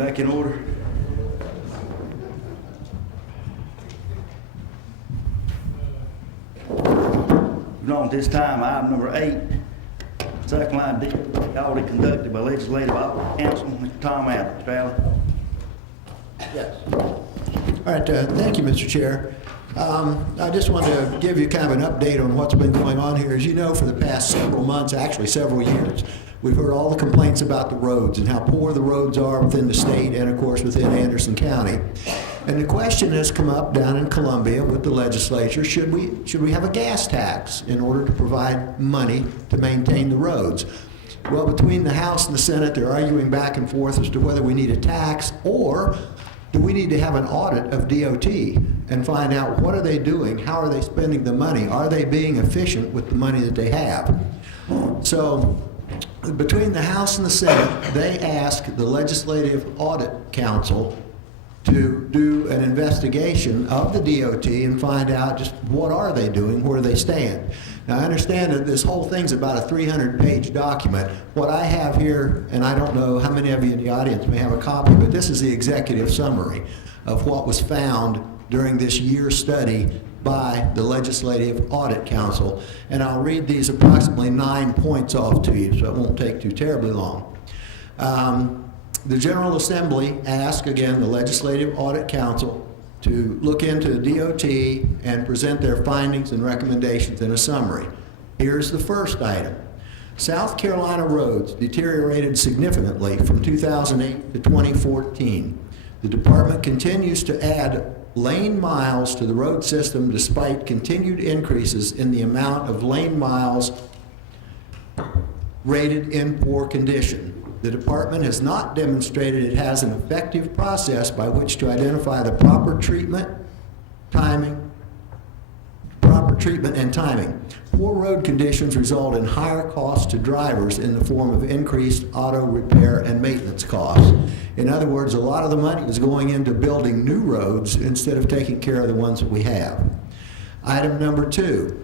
back in order. Moving on, this time, item number 8, South Carolina audit conducted by Legislative Audit Council. Mr. Tom Allen. Mr. Allen. Yes. All right, thank you, Mr. Chair. I just wanted to give you kind of an update on what's been going on here. As you know, for the past several months, actually several years, we've heard all the complaints about the roads and how poor the roads are within the state and, of course, within Anderson County. And the question has come up down in Columbia with the legislature, should we have a gas tax in order to provide money to maintain the roads? Well, between the House and the Senate, they're arguing back and forth as to whether we need a tax or do we need to have an audit of DOT and find out what are they doing, how are they spending the money, are they being efficient with the money that they have? So between the House and the Senate, they asked the Legislative Audit Council to do an investigation of the DOT and find out just what are they doing, where do they stand. Now, I understand that this whole thing's about a 300-page document. What I have here, and I don't know how many of you in the audience may have a copy, but this is the executive summary of what was found during this year's study by the Legislative Audit Council. And I'll read these approximately 9 points off to you, so it won't take too terribly long. The General Assembly asked, again, the Legislative Audit Council to look into the DOT and present their findings and recommendations in a summary. Here's the first item. South Carolina roads deteriorated significantly from 2008 to 2014. The department continues to add lane miles to the road system despite continued increases in the amount of lane miles rated in poor condition. The department has not demonstrated it has an effective process by which to identify the proper treatment and timing. Poor road conditions result in higher costs to drivers in the form of increased auto repair and maintenance costs. In other words, a lot of the money is going into building new roads instead of taking care of the ones that we have. Item number 2,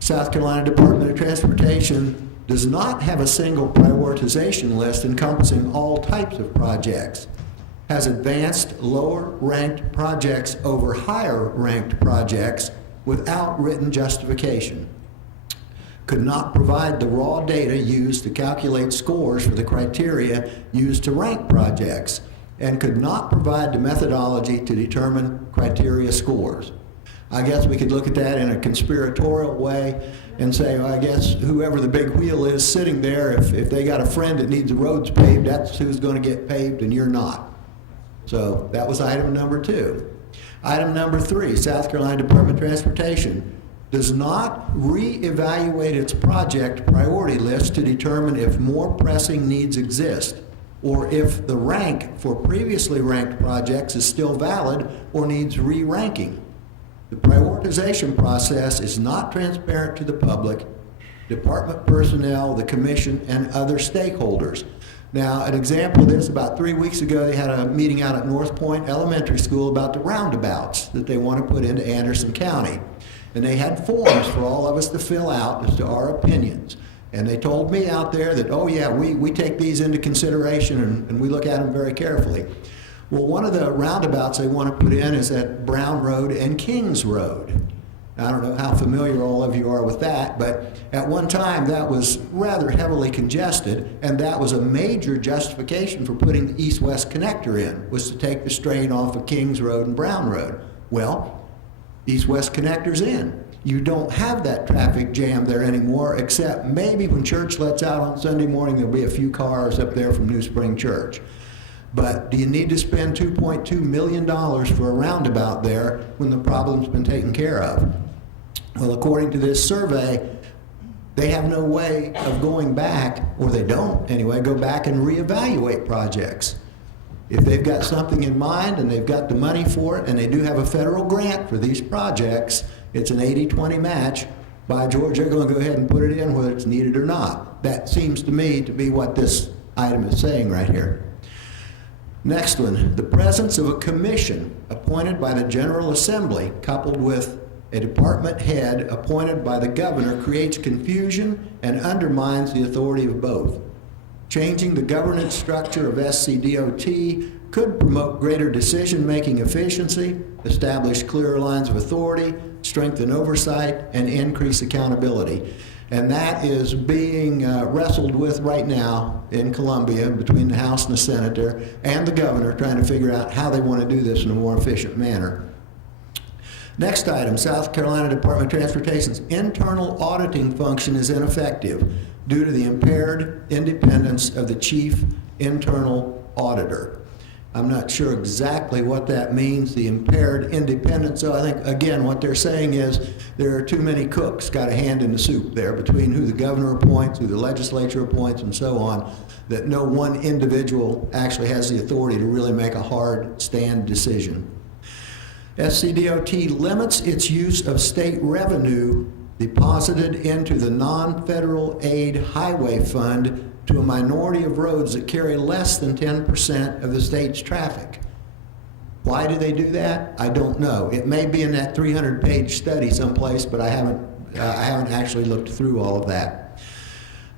South Carolina Department of Transportation does not have a single prioritization list encompassing all types of projects, has advanced lower-ranked projects over higher-ranked projects without written justification, could not provide the raw data used to calculate scores for the criteria used to rank projects, and could not provide the methodology to determine criteria scores. I guess we could look at that in a conspiratorial way and say, well, I guess whoever the big wheel is sitting there, if they got a friend that needs the roads paved, that's who's going to get paved and you're not. So that was item number 2. Item number 3, South Carolina Department of Transportation does not reevaluate its project priority list to determine if more pressing needs exist, or if the rank for previously ranked projects is still valid or needs re-ranking. The prioritization process is not transparent to the public, department personnel, the commission, and other stakeholders. Now, an example of this, about 3 weeks ago, they had a meeting out at North Point Elementary School about the roundabouts that they want to put into Anderson County. And they had forms for all of us to fill out as to our opinions. And they told me out there that, oh yeah, we take these into consideration and we look at them very carefully. Well, one of the roundabouts they want to put in is at Brown Road and Kings Road. I don't know how familiar all of you are with that, but at one time that was rather heavily congested, and that was a major justification for putting the east-west connector in, was to take the strain off of Kings Road and Brown Road. Well, east-west connector's in. You don't have that traffic jam there anymore, except maybe when church lets out on Sunday morning, there'll be a few cars up there from New Spring Church. But do you need to spend $2.2 million for a roundabout there when the problem's been taken care of? Well, according to this survey, they have no way of going back, or they don't anyway, go back and reevaluate projects. If they've got something in mind and they've got the money for it and they do have a federal grant for these projects, it's an 80-20 match. By George, they're going to go ahead and put it in whether it's needed or not. That seems to me to be what this item is saying right here. Next one, the presence of a commission appointed by the General Assembly coupled with a department head appointed by the governor creates confusion and undermines the authority of both. Changing the governance structure of SCDOT could promote greater decision-making efficiency, establish clearer lines of authority, strengthen oversight, and increase accountability. And that is being wrestled with right now in Columbia between the House and the Senator and the governor, trying to figure out how they want to do this in a more efficient manner. Next item, South Carolina Department of Transportation's internal auditing function is ineffective due to the impaired independence of the chief internal auditor. I'm not sure exactly what that means, the impaired independence. So I think, again, what they're saying is there are too many cooks, got a hand in the soup there between who the governor appoints, who the legislature appoints, and so on, that no one individual actually has the authority to really make a hard stand decision. SCDOT limits its use of state revenue deposited into the non-federal aid highway fund to a minority of roads that carry less than 10% of the state's traffic. Why do they do that? I don't know. It may be in that 300-page study someplace, but I haven't actually looked through all of that.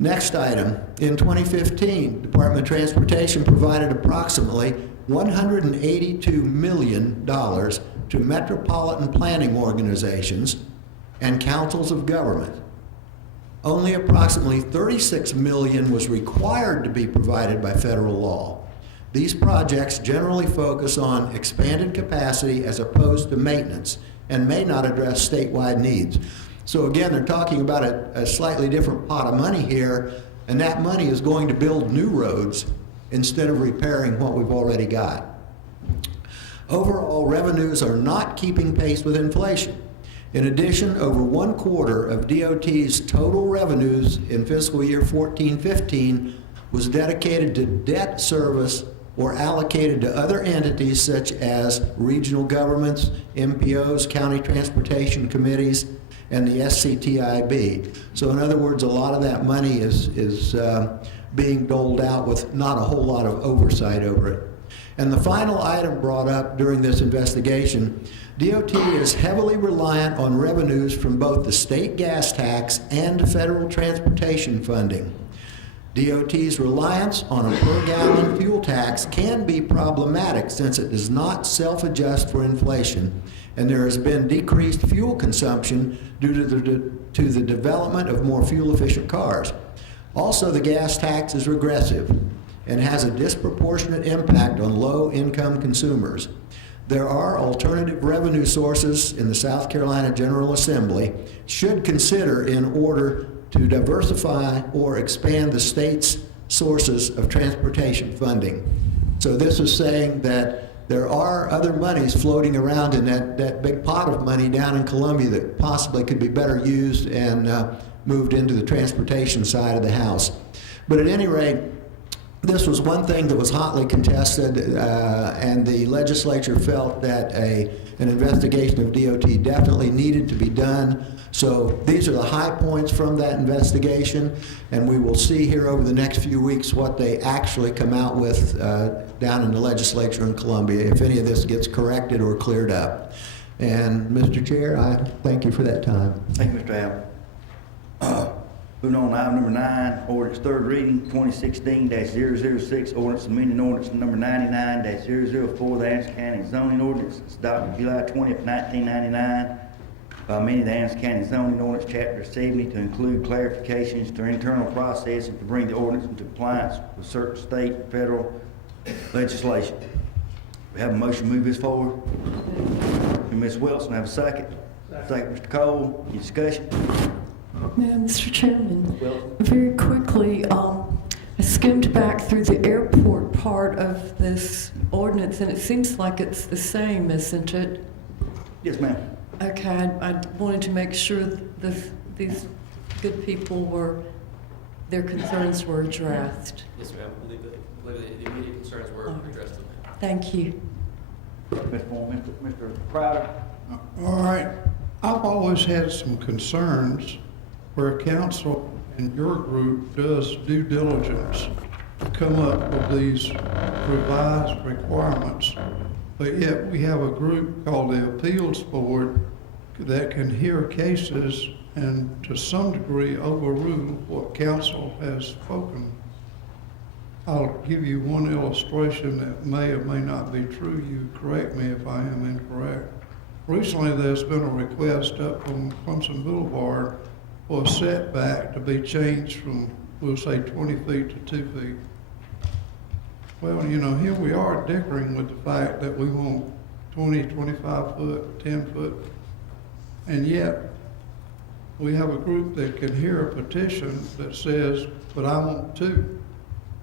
Next item, in 2015, Department of Transportation provided approximately $182 million to metropolitan planning organizations and councils of government. Only approximately $36 million was required to be provided by federal law. These projects generally focus on expanded capacity as opposed to maintenance and may not address statewide needs. So again, they're talking about a slightly different pot of money here, and that money is going to build new roads instead of repairing what we've already got. Overall, revenues are not keeping pace with inflation. In addition, over 1/4 of DOT's total revenues in fiscal year 14-15 was dedicated to debt service or allocated to other entities such as regional governments, MPOs, county transportation committees, and the SCTIB. So in other words, a lot of that money is being doled out with not a whole lot of oversight over it. And the final item brought up during this investigation, DOT is heavily reliant on revenues from both the state gas tax and federal transportation funding. DOT's reliance on a per gallon fuel tax can be problematic since it does not self-adjust for inflation, and there has been decreased fuel consumption due to the development of more fuel-efficient cars. Also, the gas tax is regressive and has a disproportionate impact on low-income consumers. There are alternative revenue sources in the South Carolina General Assembly should consider in order to diversify or expand the state's sources of transportation funding. So this is saying that there are other monies floating around in that big pot of money down in Columbia that possibly could be better used and moved into the transportation side of the house. But at any rate, this was one thing that was hotly contested, and the legislature felt that an investigation of DOT definitely needed to be done. So these are the high points from that investigation, and we will see here over the next few weeks what they actually come out with down in the legislature in Columbia, if any of this gets corrected or cleared up. And Mr. Chair, I thank you for that time. Thank you, Mr. Allen. Moving on to item number 9, ordinance third reading, 2016-006, ordinance amending ordinance number 99-004, the Adams County zoning ordinance. It's adopted July 20th, 1999. Amending the Adams County zoning ordinance, chapter 70, to include clarifications to internal process and to bring the ordinance into compliance with certain state and federal legislation. We have a motion to move this forward. Ms. Wilson, have a second. Second, Mr. Cole. Any discussion? Mr. Chairman, very quickly, I skimmed back through the airport part of this ordinance, and it seems like it's the same, isn't it? Yes, ma'am. Okay, I wanted to make sure that these good people their concerns were addressed. Yes, ma'am. I believe the immediate concerns were addressed. Thank you. Mr. Crowder. All right. I've always had some concerns where council and your group does due diligence to come up with these revised requirements. But yet we have a group called the Appeals Board that can hear cases and to some degree overrule what council has spoken. I'll give you one illustration that may or may not be true. You correct me if I am incorrect. Recently, there's been a request up on Clemson Boulevard for a setback to be changed from, we'll say, 20 feet to 2 feet. Well, you know, here we are dickering with the fact that we want 20, 25 foot, 10 foot, and yet we have a group that can hear a petition that says, but I want 2.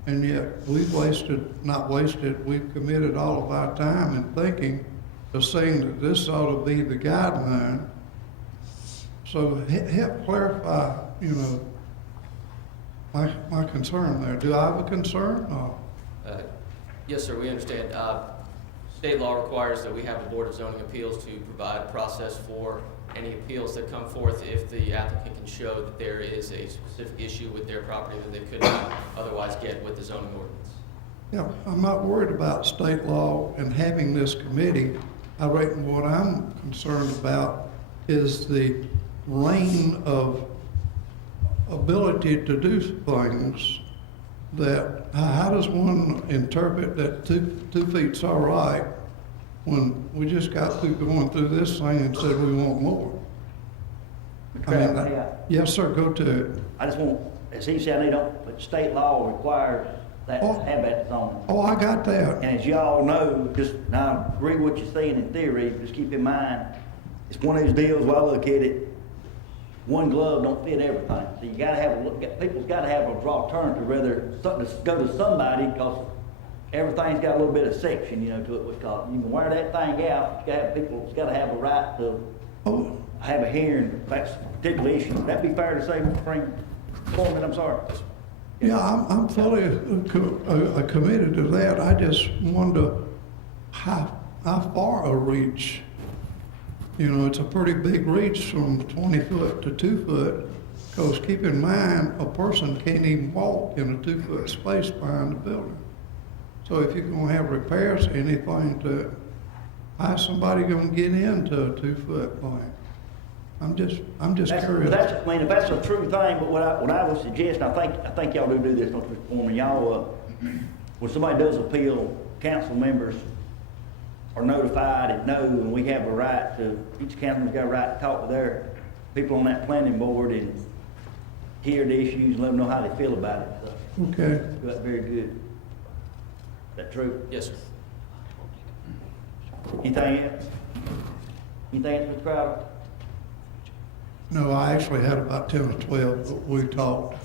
And yet we've we've committed all of our time in thinking to saying that this ought to be the guideline. So help clarify, you know, my concern there. Do I have a concern? No. Yes, sir, we understand. State law requires that we have the Board of Zoning Appeals to provide a process for any appeals that come forth if the applicant can show that there is a specific issue with their property that they could not otherwise get with the zoning ordinance. Yeah, I'm not worried about state law and having this committee. I reckon what I'm concerned about is the reign of ability to do things that, how does one interpret that 2 feet's all right when we just got through going through this thing and said we want more? Yes, sir, go to it. I just want, as he said, they don't, but state law requires that, to have that zoning. Oh, I got that. And as y'all know, just, now, I agree with what you're saying in theory, just keep in mind, it's one of those deals where I look at it, one glove don't fit everything. So you gotta have a look, people's gotta have an alternative, rather something to go to somebody, because everything's got a little bit of section, you know, to it, what's called. You can wear that thing out, you gotta have people, it's gotta have a right to have a hearing, if that's a particular issue. Would that be fair to say, Mr. Foreman, I'm sorry? Yeah, I'm fully committed to that. I just wonder how far a reach. You know, it's a pretty big reach from 20 foot to 2 foot, because keep in mind, a person can't even walk in a 2 foot space behind the building. So if you're gonna have repairs or anything to it, how's somebody gonna get into a 2 foot thing? I'm just curious. That's, I mean, if that's a true thing, but what I would suggest, and I think y'all do this, Mr. Foreman, y'all, when somebody does appeal, council members are notified and know, and we have a right to, each councilman's got a right to talk with their people on that planning board and hear the issues and let them know how they feel about it. So, Okay. that's very good. Is that true? Yes, sir. Anything else? Anything else, Mr. Crowder? No, I actually had about 10 or 12 that we talked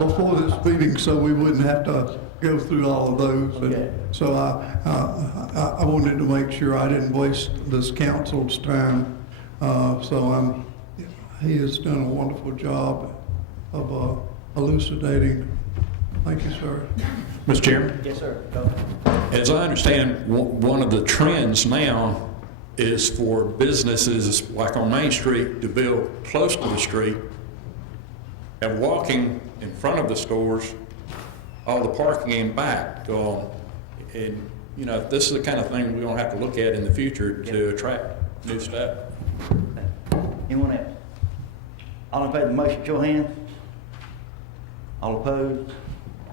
before this meeting, so we wouldn't have to go through all of those. Okay. And so I wanted to make sure I didn't waste this council's time. He has done a wonderful job of elucidating. Thank you, sir. Mr. Chairman, Yes, sir. Go. as I understand, one of the trends now is for businesses like on Main Street to build close to the street, have walking in front of the stores, all the parking in back. And, you know, this is the kind of thing we're gonna have to look at in the future to attract new staff. Anyone else? All in favor of the motion, show of hands. All opposed?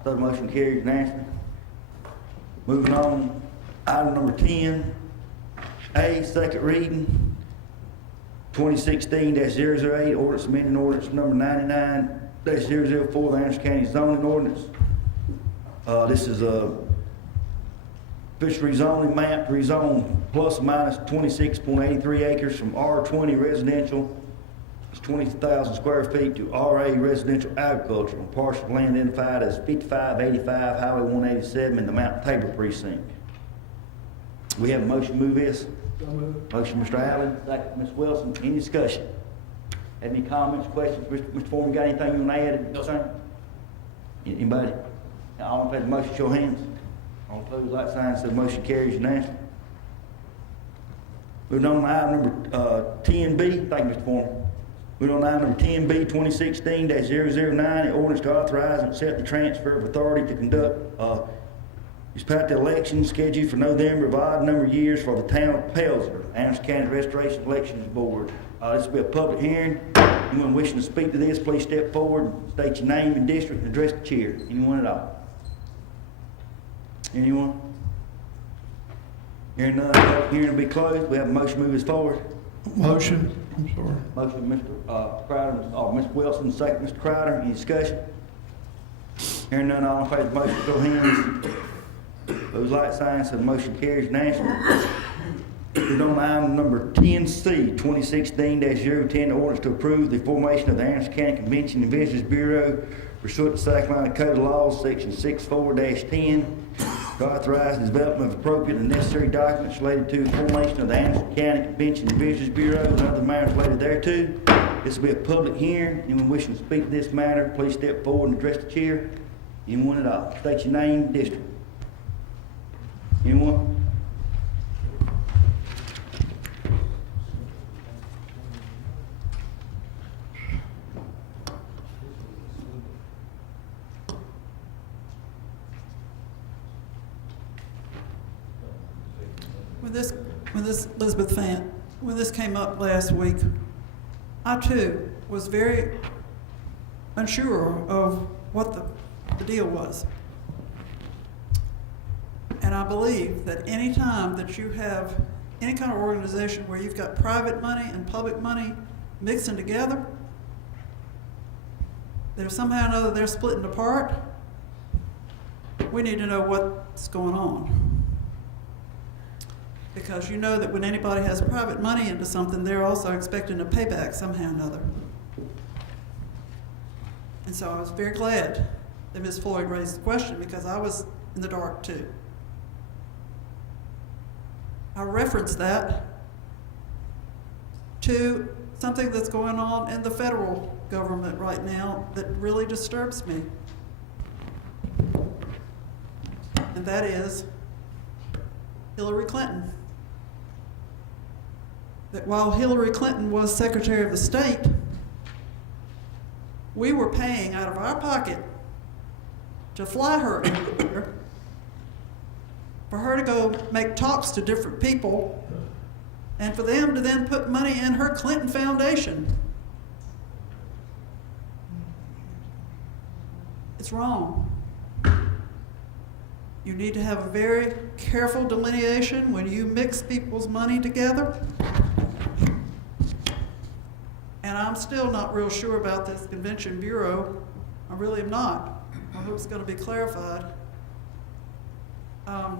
So the motion carries unanimously. Moving on, item number 10A, second reading, 2016-008, ordinance amending ordinance number 99-004, the Anderson County zoning ordinance. This is a fishery zoning map to rezone plus or minus 26.83 acres from R20 residential, it's 20,000 square feet, to RA residential agriculture on parcel of land identified as 5585 Highway 187 in the Mount Tabor precinct. We have a motion to move this. Motion, Mr. Allen, second, Ms. Wilson. Any discussion? Have any comments, questions? Mr. Foreman, got anything you want to add? No, sir. Anybody? All in favor of the motion, show of hands. All opposed, like sign, so the motion carries unanimously. Moving on to item number 10B. Thank you, Mr. Foreman. Moving on to item number 10B, 2016-009, the ordinance to authorize and accept the transfer of authority to conduct municipality elections scheduled for November of odd number of years for the town of Pelzer, Anderson County Restoration Elections Board. This will be a public hearing. Anyone wishing to speak to this, please step forward and state your name and district and address the chair. Anyone at all? Anyone? Hearing none, public hearing will be closed. We have a motion to move this forward. Motion, I'm sorry. Motion, Mr. Crowder, Mr. Wilson, second, Mr. Crowder. Any discussion? Hearing none, all in favor of the motion, show hands. Those like signs, so the motion carries unanimously. We're on item number 10C, 2016-010, ordinance to approve the formation of the Anderson County Convention and Visitors Bureau pursuant to South Carolina Code of Laws, Section 64-10, to authorize the development of appropriate and necessary documents related to the formation of the Anderson County Convention and Visitors Bureau and other matters related thereto. This will be a public hearing. Anyone wishing to speak to this matter, please step forward and address the chair. Anyone at all? State your name and district. Anyone? Elizabeth Fant, when this came up last week, I too was very unsure of what the deal was. And I believe that any time that you have any kind of organization where you've got private money and public money mixing together, that somehow or another they're splitting apart, we need to know what's going on. Because you know that when anybody has private money into something, they're also expecting a payback somehow or another. And so I was very glad that Ms. Floyd raised the question because I was in the dark too. I referenced that to something that's going on in the federal government right now that really disturbs me. And that is Hillary Clinton. That while Hillary Clinton was Secretary of the State, we were paying out of our pocket to fly her here, for her to go make talks to different people, and for them to then put money in her Clinton Foundation. It's wrong. You need to have a very careful delineation when you mix people's money together. And I'm still not real sure about this Convention Bureau. I really am not. I hope it's going to be clarified. I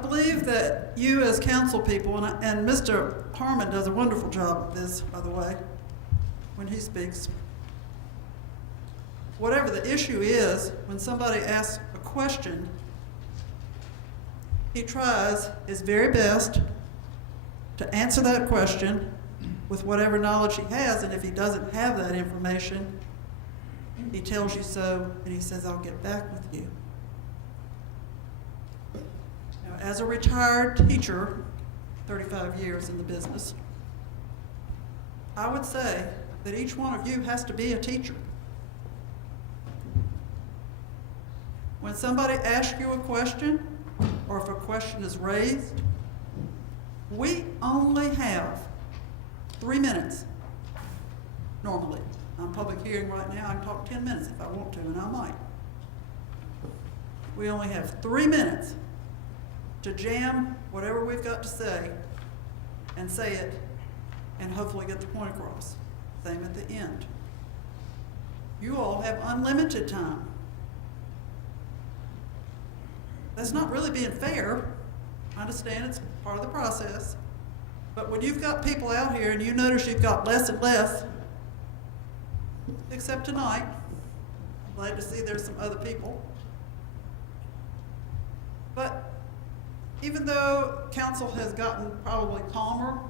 believe that you as council people, and Mr. Harmon does a wonderful job of this, by the way, when he speaks. Whatever the issue is, when somebody asks a question, he tries his very best to answer that question with whatever knowledge he has, and if he doesn't have that information, he tells you so, and he says, I'll get back with you. Now, as a retired teacher, 35 years in the business, I would say that each one of you has to be a teacher. When somebody asks you a question, or if a question is raised, we only have 3 minutes, normally. I'm public hearing right now, I can talk 10 minutes if I want to, and I might. We only have 3 minutes to jam whatever we've got to say, and say it, and hopefully get the point across. Same at the end. You all have unlimited time. That's not really being fair. I understand it's part of the process. But when you've got people out here and you notice you've got less and less, except tonight, I'm glad to see there's some other people. But even though council has gotten probably calmer,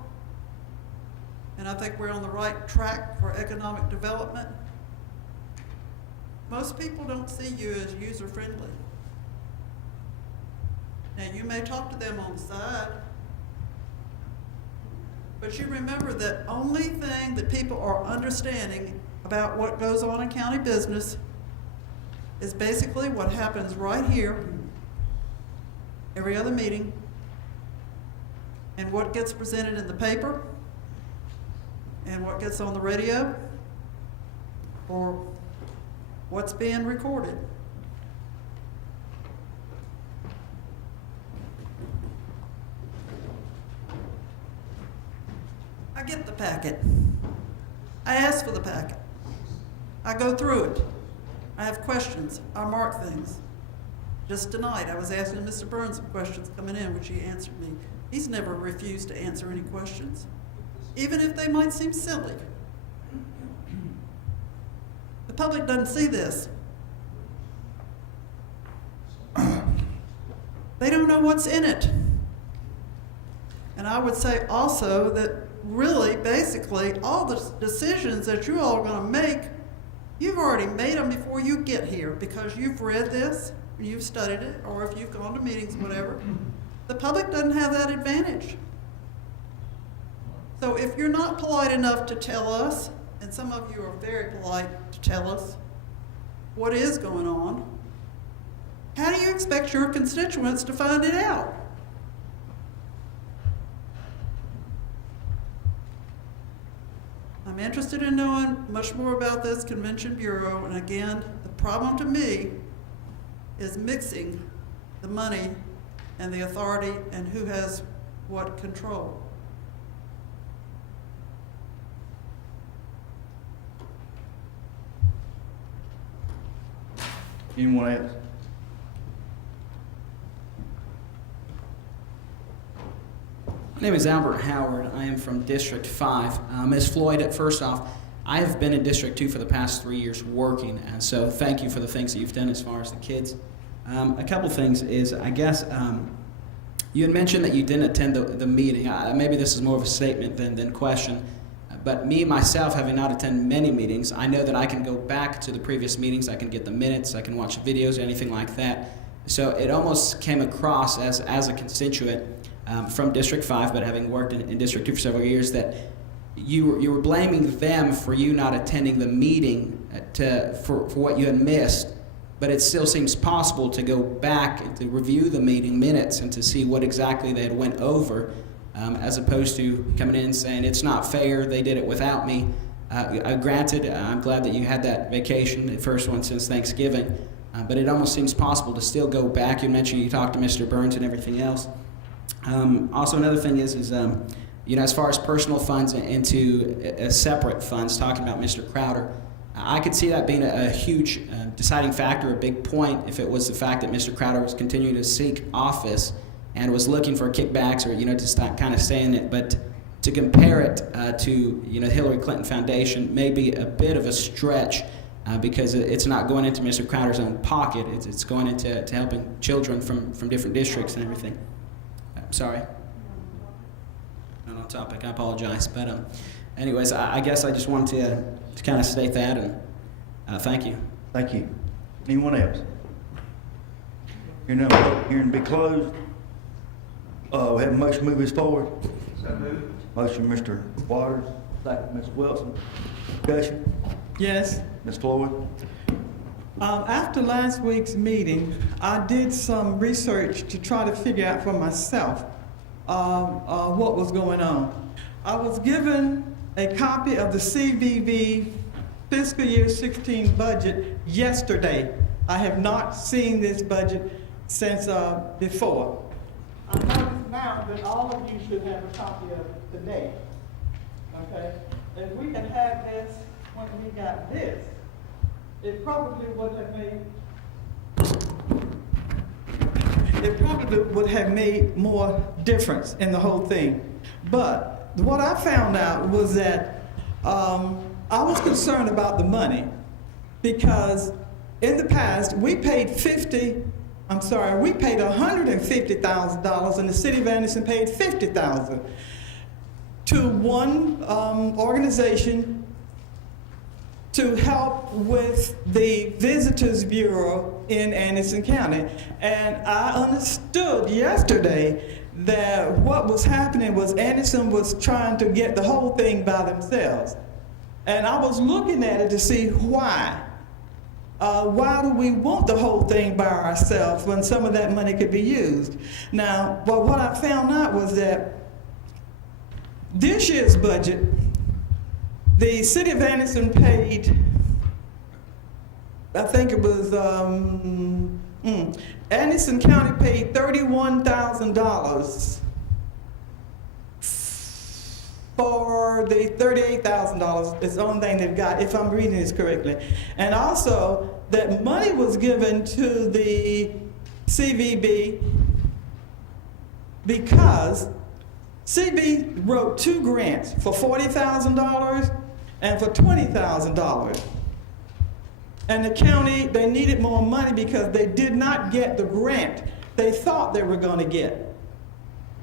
and I think we're on the right track for economic development, most people don't see you as user-friendly. Now, you may talk to them on the side, but you remember that only thing that people are understanding about what goes on in county business is basically what happens right here, every other meeting, and what gets presented in the paper, and what gets on the radio, or what's being recorded. I get the packet. I ask for the packet. I go through it. I have questions. I mark things. Just tonight, I was asking Mr. Burns some questions coming in, which he answered me. He's never refused to answer any questions, even if they might seem silly. The public doesn't see this. They don't know what's in it. And I would say also that really, basically, all the decisions that you all are going to make, you've already made them before you get here because you've read this, you've studied it, or if you've gone to meetings, whatever. The public doesn't have that advantage. So if you're not polite enough to tell us, and some of you are very polite to tell us what is going on, how do you expect your constituents to find it out? I'm interested in knowing much more about this Convention Bureau, and again, the problem to me is mixing the money and the authority and who has what control. Anyone else? My name is Albert Howard. I am from District 5. Ms. Floyd, first off, I have been in District 2 for the past 3 years working, and so thank you for the things that you've done as far as the kids. A couple things is, I guess, you had mentioned that you didn't attend the meeting. Maybe this is more of a statement than question, but me, myself, having not attended many meetings, I know that I can go back to the previous meetings, I can get the minutes, I can watch videos, anything like that. So it almost came across as a constituent from District 5, but having worked in District 2 for several years, that you were blaming them for you not attending the meeting for what you had missed, but it still seems possible to go back and to review the meeting minutes and to see what exactly they had went over, as opposed to coming in and saying, it's not fair, they did it without me. Granted, I'm glad that you had that vacation, the first one since Thanksgiving, but it almost seems possible to still go back. You mentioned you talked to Mr. Burns and everything else. Also, another thing is you know, as far as personal funds into separate funds, talking about Mr. Crowder, I could see that being a huge deciding factor, a big point, if it was the fact that Mr. Crowder was continuing to seek office and was looking for kickbacks, or, you know, to stop kind of saying it, but to compare it to, you know, Hillary Clinton Foundation may be a bit of a stretch, because it's not going into Mr. Crowder's own pocket, it's going into helping children from different districts and everything. Sorry. Not on topic, I apologize. But anyways, I guess I just wanted to kind of state that, and thank you. Thank you. Anyone else? Hearing none, hearing be closed. We have a motion to move this forward. Motion, Mr. Waters, second, Ms. Wilson. Discussion, Yes. Ms. Floyd. After last week's meeting, I did some research to try to figure out for myself what was going on. I was given a copy of the CVV fiscal year 16 budget yesterday. I have not seen this budget since before. I notice now that all of you should have a copy of it today. Okay? If we can have this when we got this, it probably would have made more difference in the whole thing. But what I found out was that I was concerned about the money, because in the past we paid $150,000 and the city of Anderson paid $50,000 to one organization to help with the Visitors Bureau in Anderson County. And I understood yesterday that what was happening was Anderson was trying to get the whole thing by themselves. And I was looking at it to see why. Why do we want the whole thing by ourselves when some of that money could be used? Now, but what I found out was that this year's budget, the city of Anderson paid, I think it was, Anderson County paid $31,000 for the $38,000. It's the only thing they've got, if I'm reading this correctly. And also, that money was given to the CVB because CB wrote 2 grants for $40,000 and for $20,000. And the county, they needed more money because they did not get the grant they thought they were going to get.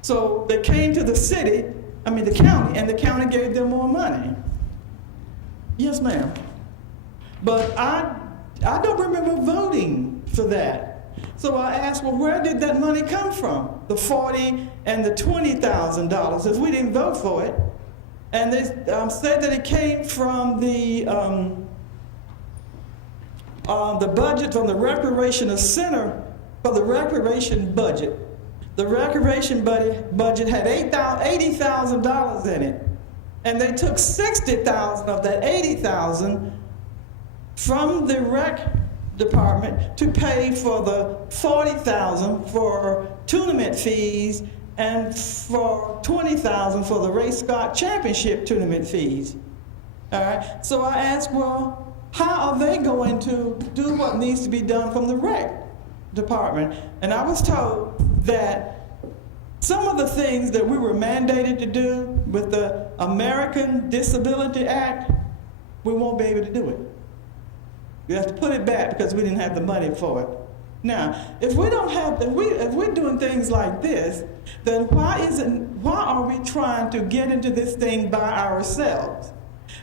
So they came to the county, and the county gave them more money. Yes, ma'am. But I don't remember voting for that. So I asked, well, where did that money come from? The $40,000 and the $20,000, since we didn't vote for it. And they said that it came from the budget from the recreation center for the recreation budget. The recreation budget had $80,000 in it, and they took $60,000 of that $80,000 from the rec department to pay for the $40,000 for tournament fees and for $20,000 for the Ray Scott Championship tournament fees. All right. So I asked, well, how are they going to do what needs to be done from the rec department? And I was told that some of the things that we were mandated to do with the American Disability Act, we won't be able to do it. We have to put it back because we didn't have the money for it. Now, if we're doing things like this, then why are we trying to get into this thing by ourselves?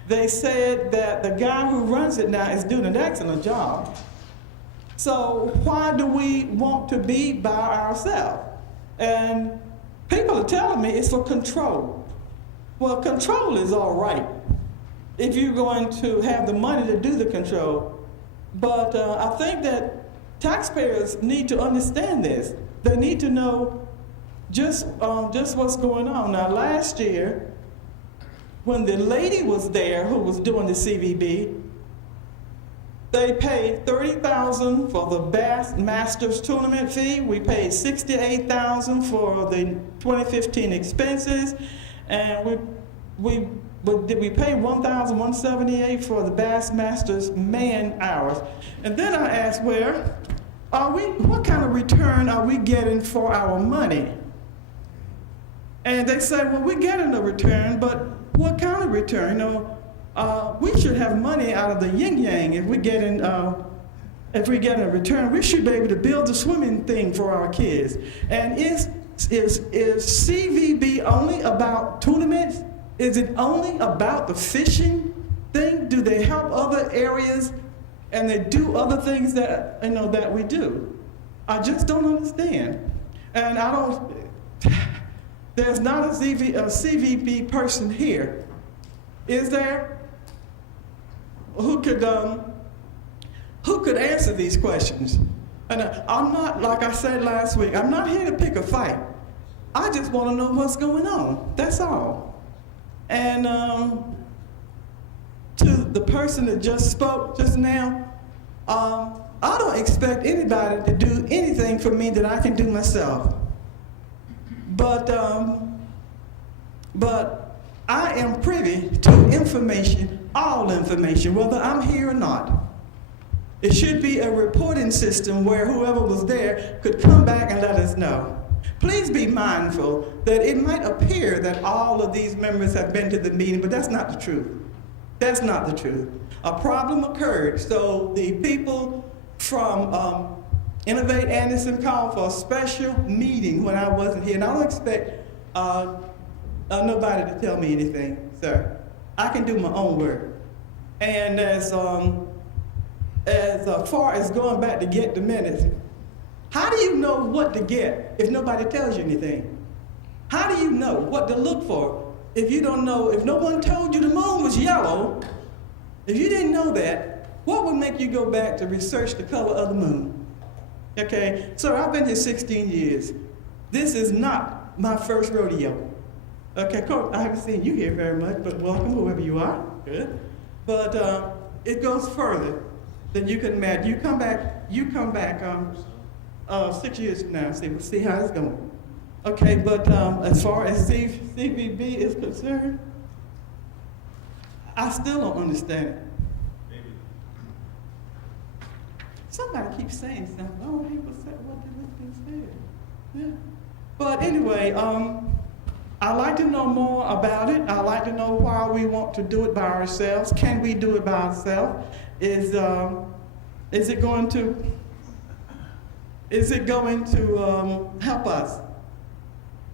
They said that the guy who runs it now is doing an excellent job. So why do we want to be by ourselves? And people are telling me it's for control. Well, control is all right if you're going to have the money to do the control. But I think that taxpayers need to understand this. They need to know just what's going on. Now, last year, when the lady was there who was doing the CVB, they paid $30,000 for the Bass Masters tournament fee. We paid $68,000 for the 2015 expenses, and we paid $1,178 for the Bass Masters man hours. And then I asked, what kind of return are we getting for our money? And they said, well, we're getting a return, but what kind of return? We should have money out of the yin yang. If we get a return, we should be able to build a swimming thing for our kids. And is CVB only about tournaments? Is it only about the fishing thing? Do they help other areas and they do other things that that we do? I just don't understand. And there's not a CVB person here. Is there? Who could answer these questions? And I'm not, like I said last week, I'm not here to pick a fight. I just want to know what's going on. That's all. And to the person that just spoke just now, I don't expect anybody to do anything for me that I can do myself. But I am privy to information, all information, whether I'm here or not. It should be a reporting system where whoever was there could come back and let us know. Please be mindful that it might appear that all of these members have been to the meeting, but that's not the truth. That's not the truth. A problem occurred, so the people from Innovate Anderson called for a special meeting when I wasn't here, and I don't expect nobody to tell me anything, sir. I can do my own work. And as far as going back to get the minutes, how do you know what to get if nobody tells you anything? How do you know what to look for if you don't know, if no one told you the moon was yellow, if you didn't know that, what would make you go back to research the color of the moon? Okay, so I've been here 16 years. This is not my first rodeo. Okay, cool. I haven't seen you here very much, but welcome, whoever you are. Good. But it goes further than you can imagine. You come back 6 years from now, see how it's going. Okay, but as far as CVB is concerned, I still don't understand it. Somebody keeps saying something. Oh, he was saying what they said. Yeah. But anyway, I'd like to know more about it. I'd like to know why we want to do it by ourselves. Can we do it by ourselves? Is it going to help us?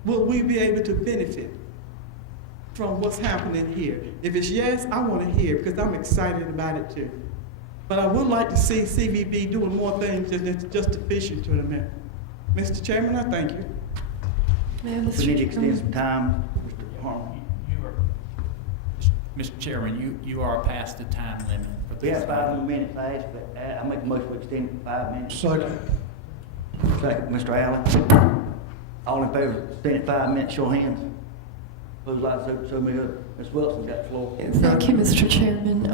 Will we be able to benefit from what's happening here? If it's yes, I want to hear because I'm excited about it too. But I would like to see CVB doing more things than just efficient to the mayor. Mr. Chairman, I thank you. Ma'am, We need to Mr. extend Chairman. some time, Mr. Harmon. Mr. Chairman, you are past the time limit for We this. have 5 more minutes, I but I make a motion to extend it for 5 minutes. Second. Second, Mr. Allen. All in favor, extend it 5 minutes, show of hands. Those lights, so many other. Ms. Wilson got the floor. Thank you, Mr. Chairman.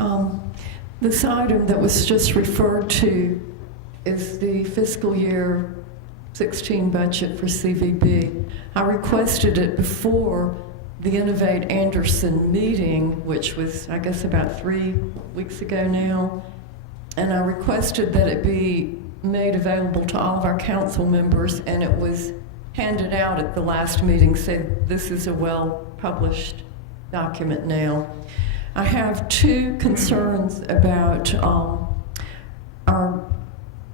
This item that was just referred to is the fiscal year 16 budget for CVB. I requested it before the Innovate Anderson meeting, which was, I guess, about 3 weeks ago now. And I requested that it be made available to all of our council members, and it was handed out at the last meeting, so this is a well-published document now. I have 2 concerns about our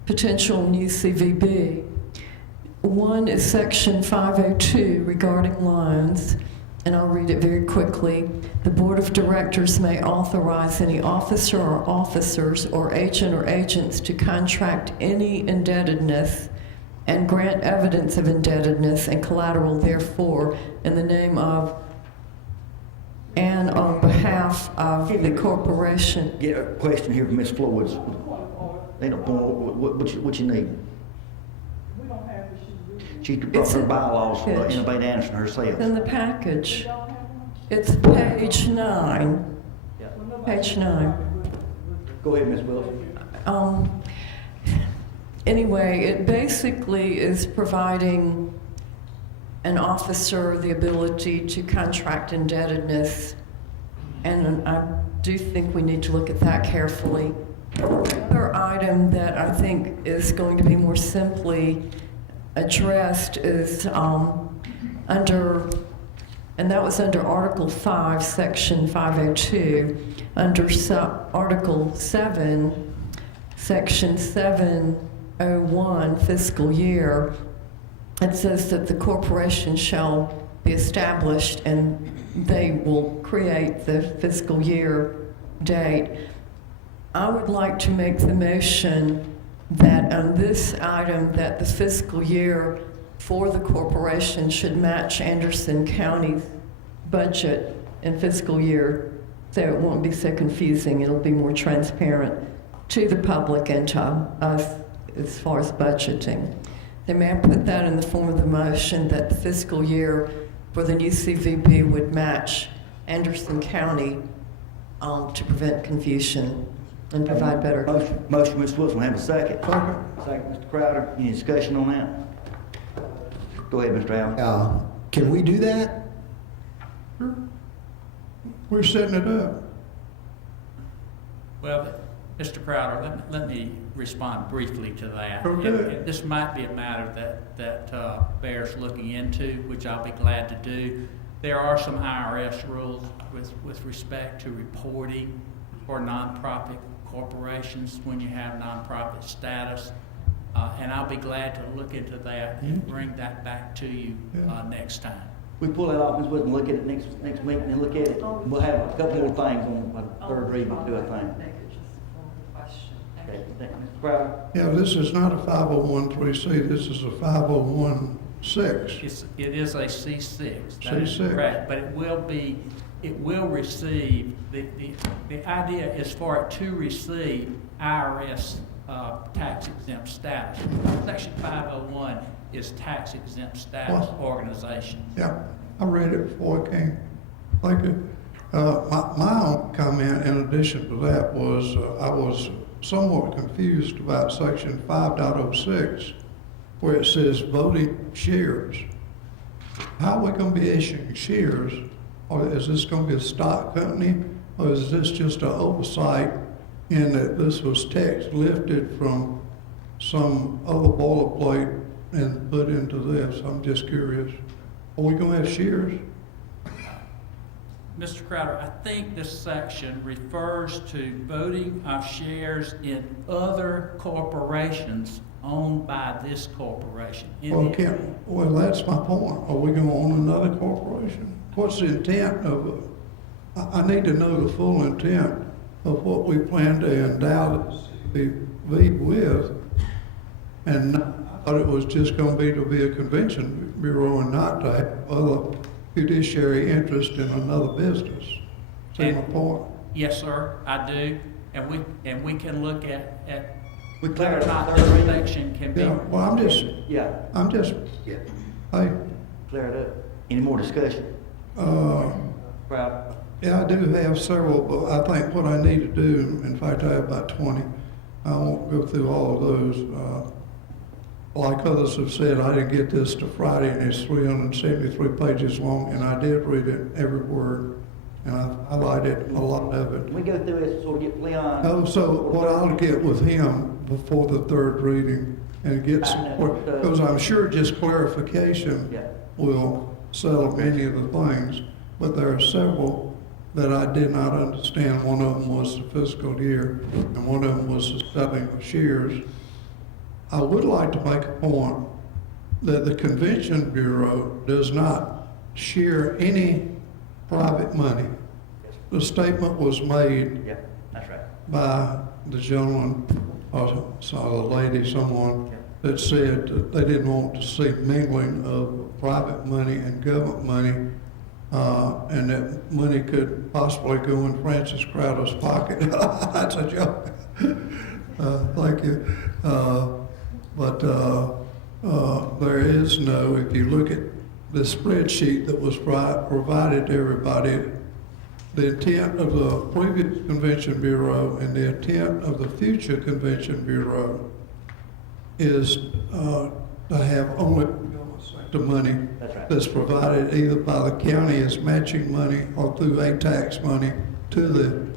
potential new CVB. One is section 502 regarding loans, and I'll read it very quickly. The Board of Directors may authorize any officer or officers or agents to contract any indebtedness and grant evidence of indebtedness and collateral therefore in the name of and on behalf of the corporation. Get a question here from Ms. Floyd. Ain't no point, what you need? She brought her bylaws, Innovate Anderson herself. In the package. It's page 9. Yeah. Page 9. Go ahead, Ms. Wilson. Anyway, it basically is providing an officer the ability to contract indebtedness, and I do think we need to look at that carefully. Another item that I think is going to be more simply addressed is under, and that was under Article 5, Section 502, under Article 7, Section 701, fiscal year. It says that the corporation shall be established and they will create the fiscal year date. I would like to make the motion that on this item that the fiscal year for the corporation should match Anderson County's budget and fiscal year, so it won't be so confusing. It'll be more transparent to the public and to us as far as budgeting. Then may I put that in the form of the motion that the fiscal year for the new CVB would match Anderson County to prevent confusion and provide better. Motion, Ms. Wilson, have a second. Second, Mr. Crowder. Any discussion on that? Go ahead, Mr. Allen. Can we do that? We're setting it up. Well, Mr. Crowder, let me respond briefly to that. Okay. This might be a matter that bears looking into, which I'll be glad to do. There are some IRS rules with respect to reporting for nonprofit corporations when you have nonprofit status. And I'll be glad to look into that and bring that back to you next time. We pull that off, Ms. Wilson, look at it next meeting and look at it. We'll have a couple more things on third reading, do a thing. Okay, Mr. Crowder? Yeah, this is not a 501(c), this is a 501(c). It is a C6. That is C6. correct, but it will receive, the idea is for it to receive IRS tax exempt status. Section 501 is tax exempt status organization. Yeah, I read it before it came. Thank you. My own comment in addition to that was I was somewhat confused about section 5.06 where it says voting shares. How are we going to be issuing shares? Or is this going to be a stock company? or is this just an oversight in that this was text lifted from some other boilerplate and put into this? I'm just curious. Are we gonna have shares? Mr. Crowder, I think this section refers to voting of shares in other corporations owned by this corporation. Well, that's my point. Are we gonna own another corporation? What's the intent of, I need to know the full intent of what we plan to endow the CVB with. And I thought it was just gonna be to be a convention bureau and not to have other fiduciary interest in another business. See my point? Yes, sir, I do, and we can look at We whether clear or it not up. this section can be. Yeah, well, I'm just, Yeah, yeah, hey, clear it up. Any more discussion? Crowd? yeah, I do have several, but I think what I need to do, in fact, I have about 20. I won't go through all of those. Like others have said, I didn't get this to Friday, and it's 373 pages long, and I did read it, every word, and I highlighted a lot of it. Can we go through this so we get Leon? Oh, so what I'll get with him before the third reading and get some, because I'm sure just clarification Yeah. will settle many of the things, but there are several that I did not understand. One of them was the fiscal year, and one of them was the selling of shares. I would like to make a point that the Convention Bureau does not share any private money. The statement was made Yeah, that's right. by the gentleman, or the lady, someone, that said that they didn't want to see mingling of private money and government money, and that money could possibly go in Francis Crowder's pocket. That's a joke. Thank you. But there is no, if you look at the spreadsheet that was provided to everybody, the intent of the previous Convention Bureau and the intent of the future Convention Bureau is to have only the money That's right. that's provided either by the county as matching money or through tax money to the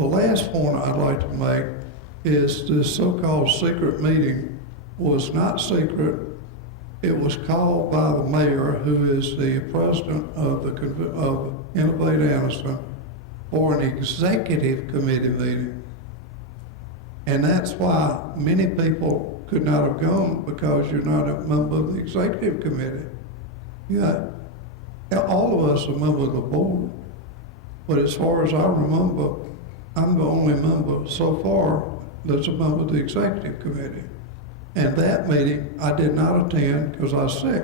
last point I'd like to make is this so-called secret meeting was not secret. It was called by the mayor, who is the president of of Innovate Anderson, for an executive committee meeting. And that's why many people could not have gone, because you're not a member of the executive committee. Yeah, all of us are members of the board. But as far as I remember, I'm the only member so far that's a member of the executive committee. And that meeting, I did not attend because I was sick.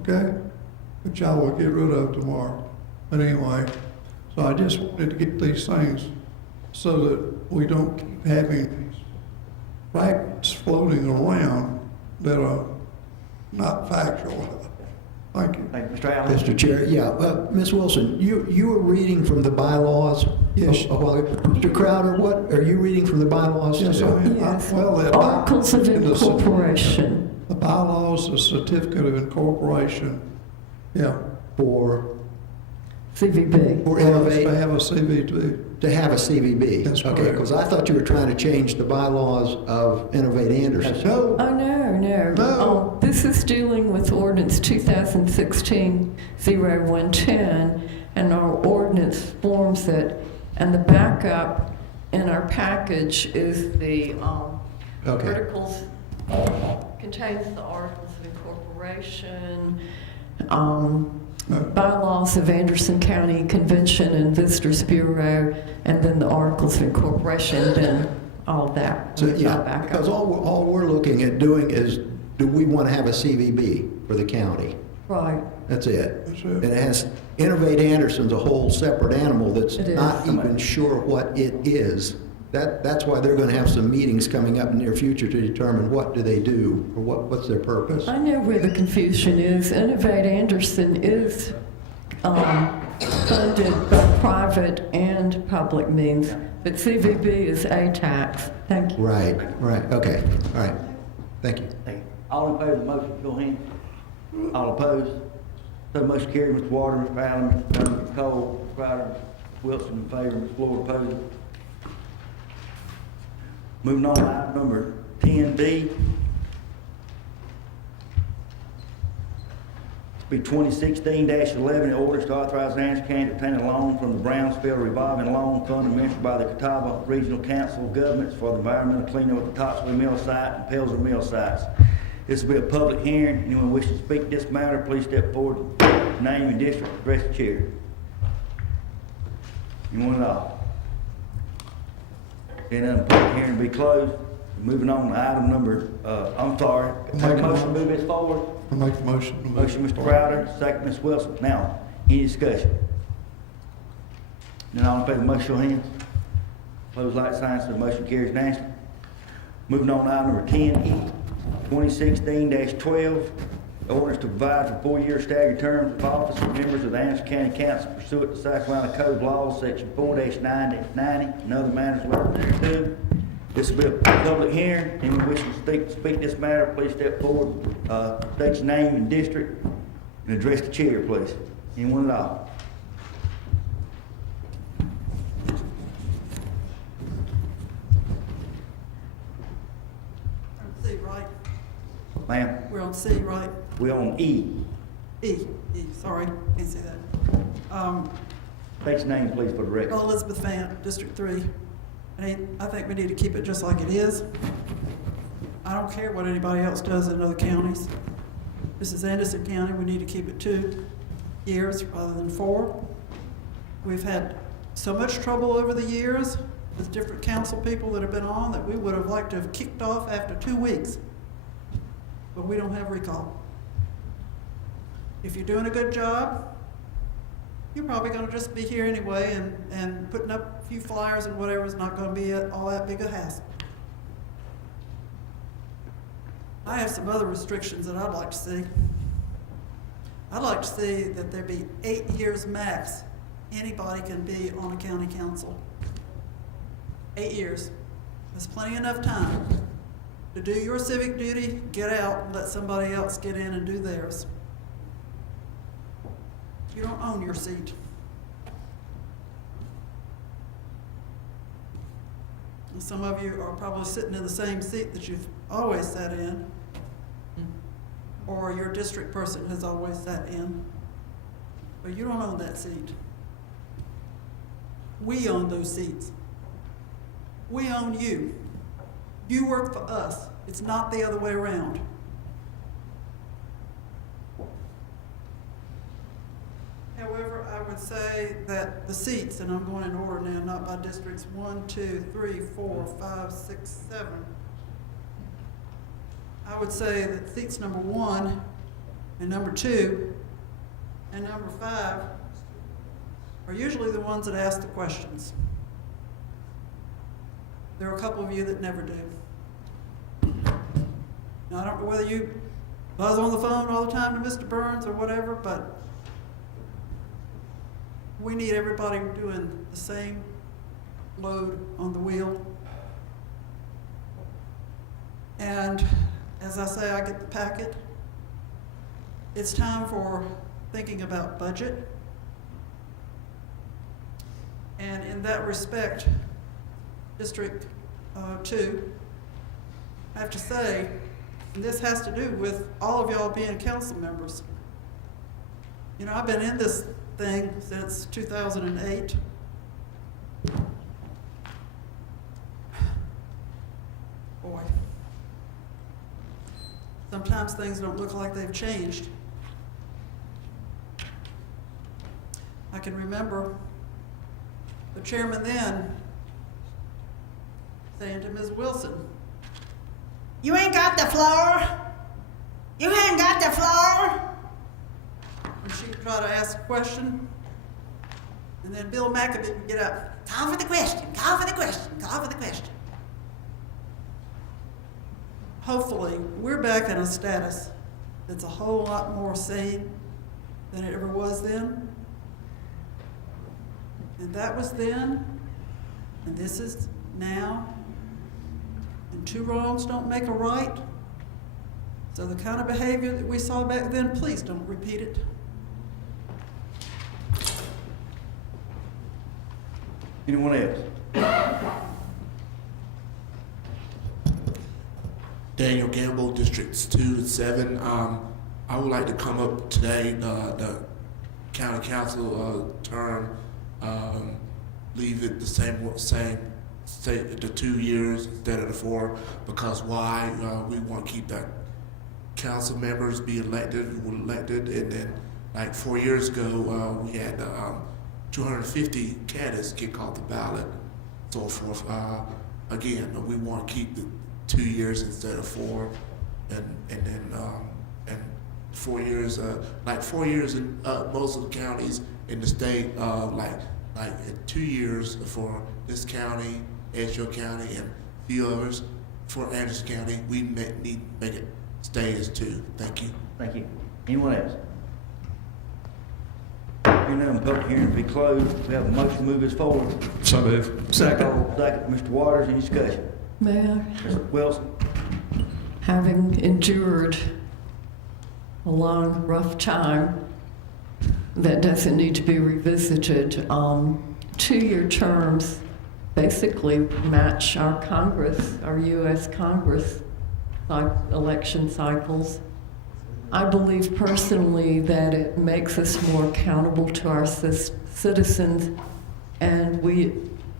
Okay? Which I will get rid of tomorrow. But anyway, so I just wanted to get these things so that we don't keep having these fragments floating around that are not factual. Thank you. Thank you, Mr. Allen. Mr. Chair, yeah, Ms. Wilson, you were reading from the bylaws Yes. a while ago. Mr. Crowder, what, are you reading from the bylaws too? Yes, I am. Yes. Well, Articles of in the incorporation. The bylaws, the certificate of incorporation, yeah. For CVB. For To Innovate, have a CVB. to have a CVB? That's Okay, correct. because I thought you were trying to change the bylaws of Innovate Anderson. No, Oh, no. No. Oh, this is dealing with ordinance 2016-0110, and our ordinance forms it. And the backup in our package is the Okay. articles, contains the articles of incorporation, bylaws of Anderson County Convention and Visitors Bureau, and then the articles of incorporation, then all of that. So, with yeah, our backup. because all we're looking at doing is, do we want to have a CVB for the county? Right. That's it. That's it. And it has, Innovate Anderson's a whole separate animal that's It is. not even sure what it is. That's why they're going to have some meetings coming up in the near future to determine what do they do, or what's their purpose. I know where the confusion is. Innovate Anderson is funded by private and public means, but CVB is a tax. Thank you. Right, okay, all right. Thank you. Thank you. All in favor of the motion, show hand. All opposed? So motion carried, Mr. Water, Mr. Allen, Mr. Turner, Mr. Cole, Mr. Crowder, Mr. Wilson in favor, Ms. Floyd opposed. Moving on to item number 10B. Be 2016-11, in orders to authorize Anderson County to obtain a loan from the Brownsville Revolving Loan Fund administered by the Catawba Regional Council of Governments for the environmental cleanup at the Topsville Mill site and Pelzer Mill sites. This will be a public hearing. Anyone wishing to speak this matter, please step forward, name and district, address the chair. Anyone at all? Seeing none, public hearing be closed. Moving on to item number, I'm sorry, take a motion to move this forward. I make the motion to move. Motion, Mr. Crowder, second, Ms. Wilson. Now, any discussion? Then all in favor, motion, show of hands. Close light sign, so the motion carries unanimously. Moving on to item number 10E, 2016-12, orders to provide for 4-year staggered terms of office for members of the Anderson County Council pursuant to South Carolina Code of Laws, Section 4-9-90, and other matters related thereto. This will be a public hearing. Anyone wishing to speak this matter, please step forward, state your name and district, and address the chair, please. Anyone at all? On C, right? Ma'am, We're on C, right? we're on E. E, sorry, can't see that. State your name, please, for the record. Well, Elizabeth Fant, District 3. I think we need to keep it just like it is. I don't care what anybody else does in other counties. This is Anderson County, we need to keep it 2 years rather than 4. We've had so much trouble over the years with different council people that have been on that we would have liked to have kicked off after 2 weeks. But we don't have recall. If you're doing a good job, you're probably gonna just be here anyway, and putting up a few flyers and whatever is not gonna be all that big a hassle. I have some other restrictions that I'd like to see. I'd like to see that there be 8 years max anybody can be on a county council. 8 years. There's plenty enough time to do your civic duty, get out, and let somebody else get in and do theirs. You don't own your seat. And some of you are probably sitting in the same seat that you've always sat in, or your district person has always sat in, but you don't own that seat. We own those seats. We own you. You work for us. It's not the other way around. However, I would say that the seats, and I'm going in order now, not by districts, 1, 2, 3, 4, 5, 6, 7. I would say that seats number 1 and number 2 and number 5 are usually the ones that ask the questions. There are a couple of you that never do. Now, I don't know whether you buzz on the phone all the time to Mr. Burns or whatever, but we need everybody doing the same load on the wheel. And as I say, I get the packet. It's time for thinking about budget. And in that respect, District 2, I have to say, and this has to do with all of y'all being council members. You know, I've been in this thing since 2008. Boy, sometimes things don't look like they've changed. I can remember the chairman then saying to Ms. Wilson, "You ain't got the floor. You ain't got the floor." And she would try to ask a question, and then Bill McAbee would get up, "Call for the question, call for the question, call for the question." Hopefully, we're back in a status that's a whole lot more sane than it ever was then. And that was then, and this is now. And 2 wrongs don't make a right. So the kind of behavior that we saw back then, please don't repeat it. Anyone else? Daniel Gamble, Districts 2 and 7. I would like to come up today, the county council term, leave it the same, say the 2 years instead of the 4, because why? We want to keep the council members be elected, who were elected, and then like 4 years ago, we had 250 candidates kick off the ballot, so forth. Again, we want to keep the 2 years instead of 4, and then 4 years, like 4 years in most of the counties in the state, like 2 years for this county, Edgehill County, and a few others. For Anderson County, we need to make it stay as 2. Thank you. Thank you. Anyone else? Hearing none, public hearing be closed. We have a motion to move this forward. So move. Second, Mr. Waters, any discussion? May I? Mr. Wilson? Having endured a long, rough time that doesn't need to be revisited, 2-year terms basically match our Congress, our U.S. Congress election cycles. I believe personally that it makes us more accountable to our citizens, and we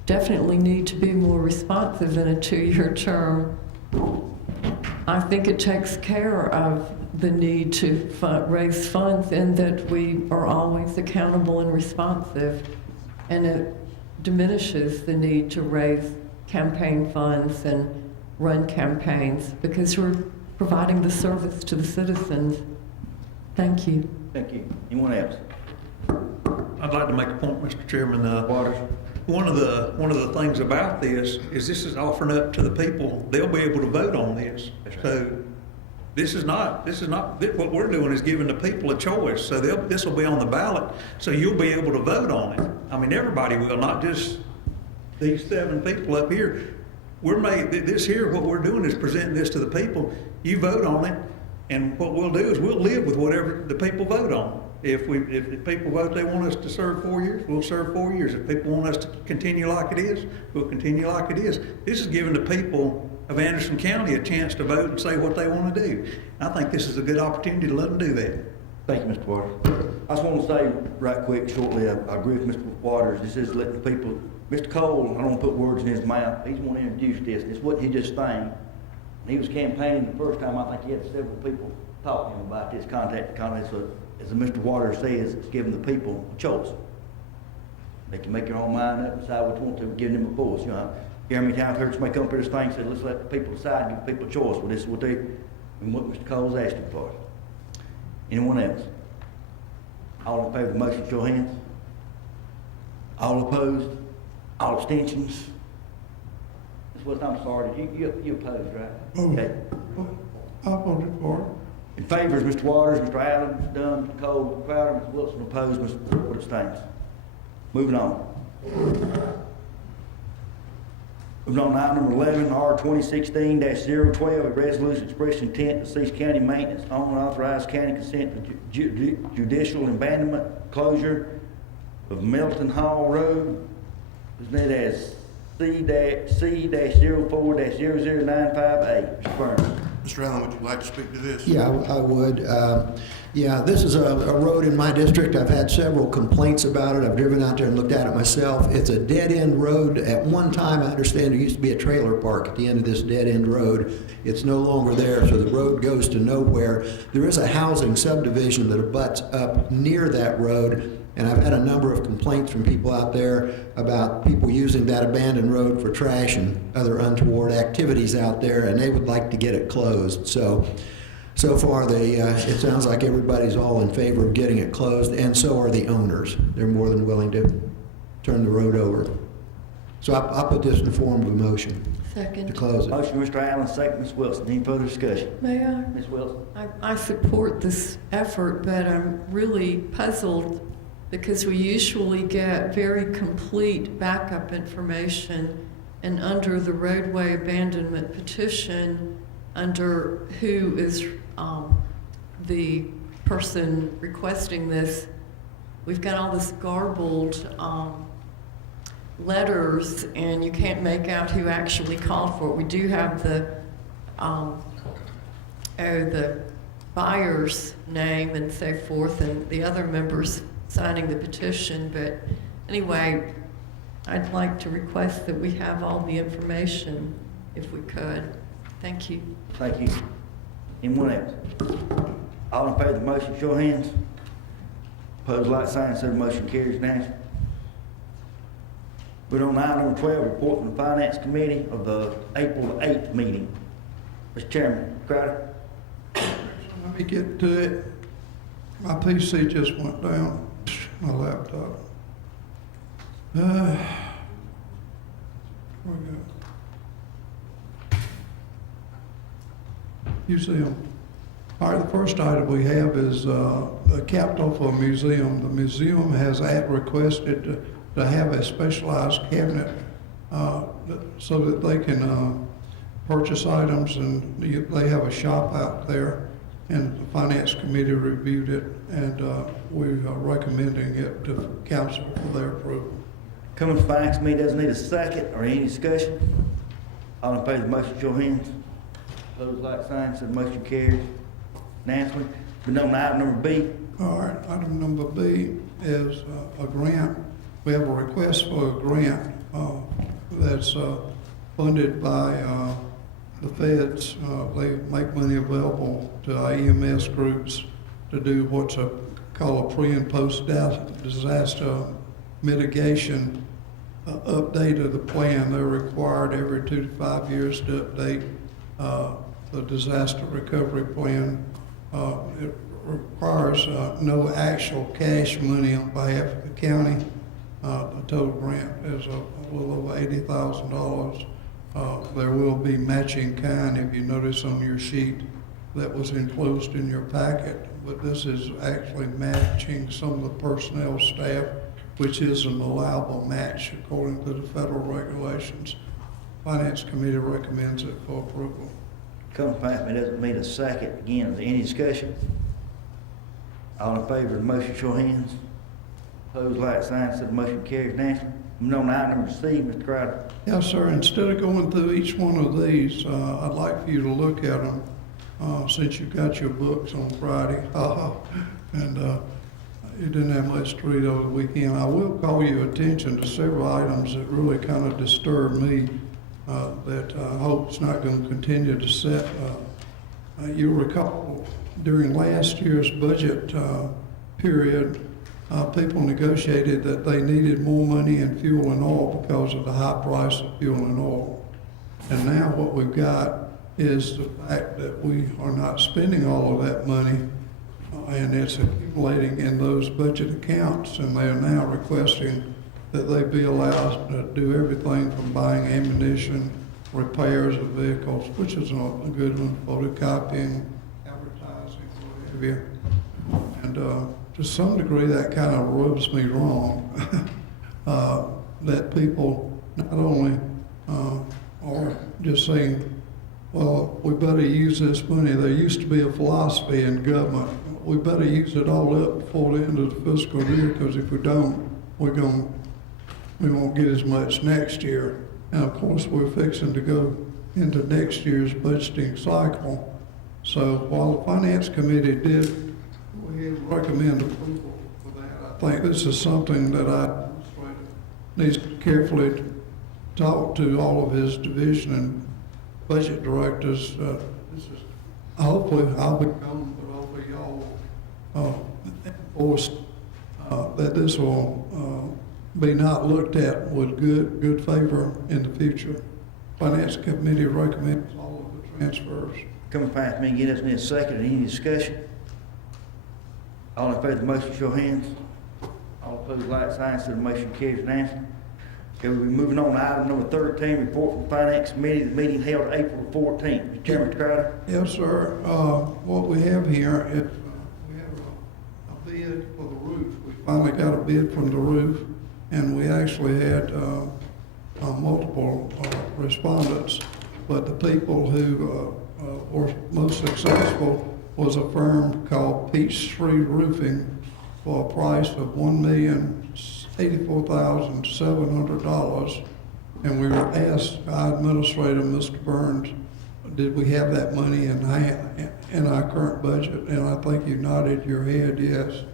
definitely need to be more responsive in a 2-year term. I think it takes care of the need to raise funds, and that we are always accountable and responsive, and it diminishes the need to raise campaign funds and run campaigns, because we're providing the service to the citizens. Thank you. Thank you. Anyone else? I'd like to make a point, Mr. Chairman. Waters? One of the things about this is offering up to the people. They'll be able to vote on this. That's right. So this is not what we're doing is giving the people a choice. So this will be on the ballot. So you'll be able to vote on it. I mean, everybody will, not just these 7 people up here. What we're doing is presenting this to the people. You vote on it, and what we'll do is we'll live with whatever the people vote on. If the people vote they want us to serve 4 years, we'll serve 4 years. If people want us to continue like it is, we'll continue like it is. This is giving the people of Anderson County a chance to vote and say what they want to do. I think this is a good opportunity to let them do that. Thank you, Mr. Waters. I just want to say right quick, shortly, I agree with Mr. Waters. This is letting the people, Mr. Cole, I don't want to put words in his mouth. He's want to introduce this. It's what he just saying. When he was campaigning the first time, I think he had several people talk to him about this contact. So, as Mr. Waters says, it's giving the people a choice. They can make their own mind up and decide what they want to, giving them a voice. You know, how many times I've heard somebody come up here this thing and say, let's let the people decide, give the people a choice. Well, this is what they, and what Mr. Cole's asking for. Anyone else? All in favor of the motion, show of hands. All opposed? All abstentions? This was, I'm sorry, you opposed, right? Oh. Okay. I voted for it. In favor is Mr. Waters, Mr. Allen, Mr. Dunn, Mr. Cole, Mr. Crowder, Mr. Wilson opposed, Mr. Wood abstains. Moving on. Moving on to item number 11, R 2016-012, a resolution expressing intent to cease county maintenance on and authorize county consent to judicial abandonment closure of Melton Hall Road, presented as C-04-0095A. Mr. Burns. Mr. Allen, would you like to speak to this? Yeah, I would. This is a road in my district. I've had several complaints about it. I've driven out there and looked at it myself. It's a dead-end road. At one time, I understand there used to be a trailer park at the end of this dead-end road. It's no longer there, so the road goes to nowhere. There is a housing subdivision that abuts up near that road, and I've had a number of complaints from people out there about people using that abandoned road for trash and other untoward activities out there, and they would like to get it closed. So far, it sounds like everybody's all in favor of getting it closed, and so are the owners. They're more than willing to turn the road over. So I'll put this in the form of a motion to Second. close it. Motion, Mr. Allen, second, Ms. Wilson. Any further discussion? May I? Ms. Wilson? I support this effort, but I'm really puzzled because we usually get very complete backup information, and under the roadway abandonment petition, under who is the person requesting this, we've got all this garbled letters, and you can't make out who actually called for it. We do have the buyer's name and so forth, and the other members signing the petition, but anyway, I'd like to request that we have all the information if we could. Thank you. Thank you. Anyone else? All in favor of the motion, show of hands. Opposed, like sign, so the motion carries unanimously. We're on item number 12, report from the Finance Committee of the April 8th meeting. Mr. Chairman, Crowder. Let me get to it. My PC just went down, my laptop. Where we go? Museum. All right, the first item we have is a capital for a museum. The museum has requested to have a specialized cabinet so that they can purchase items, and they have a shop out there, and the Finance Committee reviewed it, and we are recommending it to the council for their approval. Coming from Finance Committee doesn't need a second or any discussion. All in favor of the motion, show of hands. Opposed, like sign, so the motion carries unanimously. We're on item number B. All right, item number B is a grant. We have a request for a grant that's funded by the feds. They make money available to our EMS groups to do what's called a pre and post disaster mitigation update of the plan. They're required every 2 to 5 years to update the disaster recovery plan. It requires no actual cash money on behalf of the county. The total grant is a little over $80,000. There will be matching kind, if you notice on your sheet, that was enclosed in your packet, but this is actually matching some of the personnel staff, which is an allowable match according to the federal regulations. Finance Committee recommends it for approval. Coming from Finance Committee doesn't need a second. Again, is there any discussion? All in favor of the motion, show of hands. Opposed, like sign, so the motion carries unanimously. Moving on to item number C, Mr. Crowder. Yes, sir. Instead of going through each one of these, I'd like for you to look at them since you got your books on Friday. And you didn't have much to read over the weekend. I will call your attention to several items that really kind of disturb me that I hope is not going to continue to set. You'll recall during last year's budget period, people negotiated that they needed more money in fuel and oil because of the high price of fuel and oil. And now what we've got is the fact that we are not spending all of that money, and it's accumulating in those budget accounts, and they are now requesting that they be allowed to do everything from buying ammunition, repairs of vehicles, which is a good one, photocopying, advertising, what have you. And to some degree, that kind of rubs me wrong, that people not only are just saying, well, we better use this money. There used to be a philosophy in government, we better use it all up before the end of the fiscal year, because if we don't, we won't get as much next year. And of course, we're fixing to go into next year's budgeting cycle. So while the Finance Committee did recommend approval for that, I think this is something that I needs to carefully talk to all of his division and budget directors. Hopefully I'll be gone, but hopefully y'all enforce that this will be not looked at with good favor in the future. Finance Committee recommends all of the transfers. Coming from Finance Committee, doesn't need a second or any discussion. All in favor of the motion, show of hands. All opposed, like sign, so the motion carries unanimously. Okay, we'll be moving on to item number 13, report from Finance Committee, the meeting held April 14th. Mr. Chairman, Mr. Crowder. Yes, sir. What we have here is we have a bid for the roof. We finally got a bid from the roof, and we actually had multiple respondents, but the people who were most successful was a firm called Peachtree Roofing, for a price of $1,084,700. And we were asked, our administrator, Mr. Burns, did we have that money in our current budget? And I think you nodded your head, yes.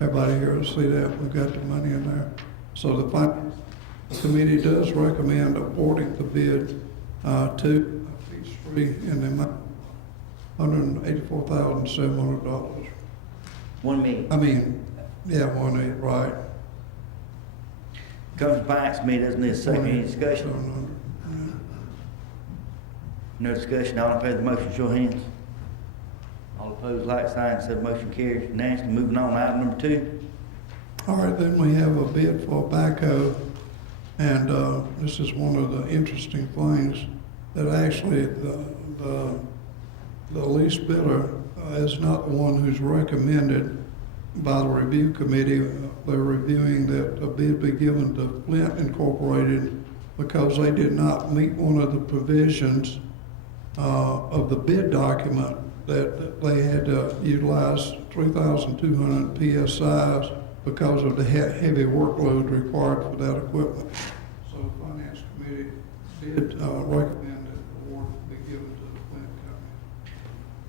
Everybody here will see that, we've got the money in there. So the finance committee does recommend awarding the bid to Peachtree in the amount of $184,700. 1 million. I mean, yeah, 1.8, right. Comes to Finance Committee, doesn't need a second, any discussion? 700. No discussion, all in favor of the motion, show of hands. All opposed, like sign, said motion carries unanimously. Moving on, item number 2. All right, then we have a bid for a backhoe, and this is one of the interesting things, that actually the lease bidder is not the one who's recommended by the review committee. They're reviewing that a bid be given to Flint Incorporated because they did not meet one of the provisions of the bid document, that they had to utilize 3,200 PSIs because of the heavy workload required for that equipment. So the Finance Committee did recommend that the award be given to the Flint Company.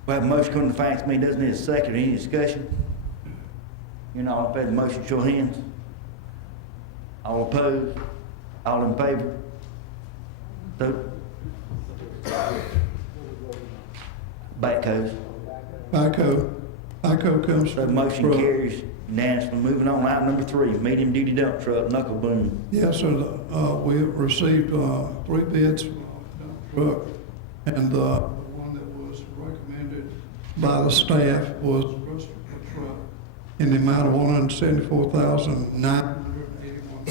We have a motion coming to Finance Committee, doesn't need a second, any discussion? Hearing all in favor of the motion, show of hands. All opposed, all in favor? Vote. Backhoes. Backhoe comes So from. motion truck. carries unanimously. Moving on, item number 3, medium duty dump truck, knuckle boom. Yes, sir. We have received 3 bids for the truck, and the one that was recommended by the staff was the Christopher truck in the amount of $174,981.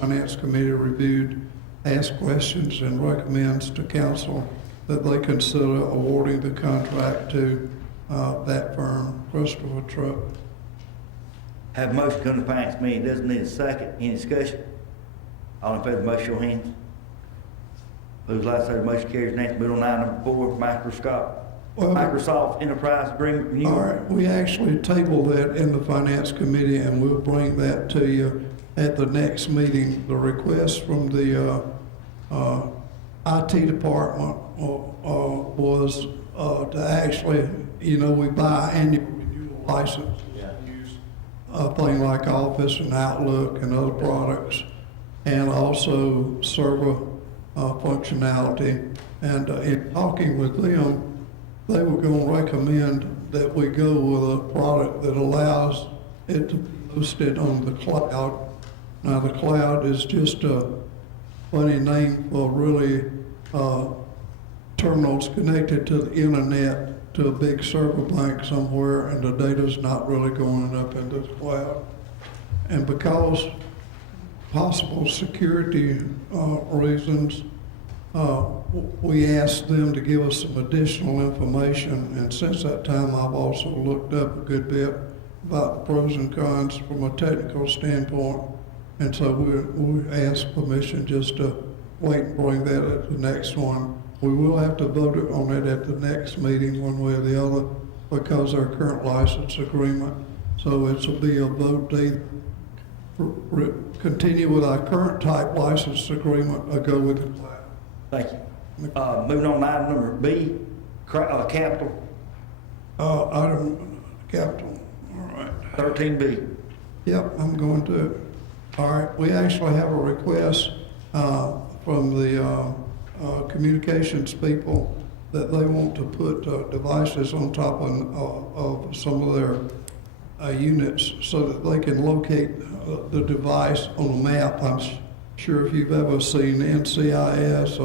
Finance Committee reviewed, asked questions, and recommends to council that they consider awarding the contract to that firm, Christopher Truck. Have a motion coming to Finance Committee, doesn't need a second, any discussion? All in favor of the motion, show of hands. Opposed, like sign, motion carries unanimously. Moving on, item number 4, Microsoft Enterprise Agreement renewal. All right, we actually tabled that in the Finance Committee, and we'll bring that to you at the next meeting. The request from the IT department was to actually, we buy annual renewal license. Use a thing like Office and Outlook and other products, and also server functionality. And in talking with them, they were going to recommend that we go with a product that allows it to be hosted on the cloud. Now, the cloud is just a funny name for really terminals connected to the internet to a big server bank somewhere, and the data's not really going up into the cloud. And because possible security reasons, we asked them to give us some additional information, and since that time I've also looked up a good bit about the pros and cons from a technical standpoint, and so we asked permission just to wait and bring that at the next one. We will have to vote on it at the next meeting one way or the other because our current license agreement, so it will be a vote to either continue with our current type license agreement or go with the cloud. Thank you. Moving on to item number B, capital, Item capital, all right. 13B. Yep, I'm going to it. All right, we actually have a request from the communications people that they want to put devices on top of some of their units so that they can locate the device on a map. I'm sure if you've ever seen NCIS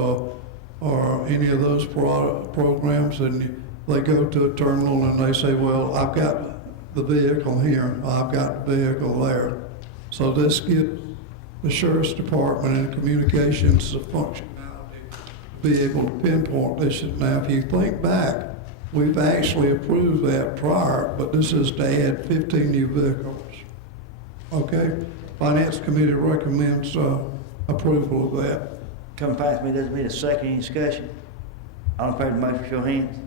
or any of those programs, and they go to a terminal and they say, well, I've got the vehicle here, I've got the vehicle there. So this gives the Sheriff's Department and communications the functionality to be able to pinpoint this. Now, if you think back, we've actually approved that prior, but this is to add 15 new vehicles. Okay? Finance Committee recommends approval of that. Coming past me, doesn't need a second, any discussion? All in favor of the motion, show of hands.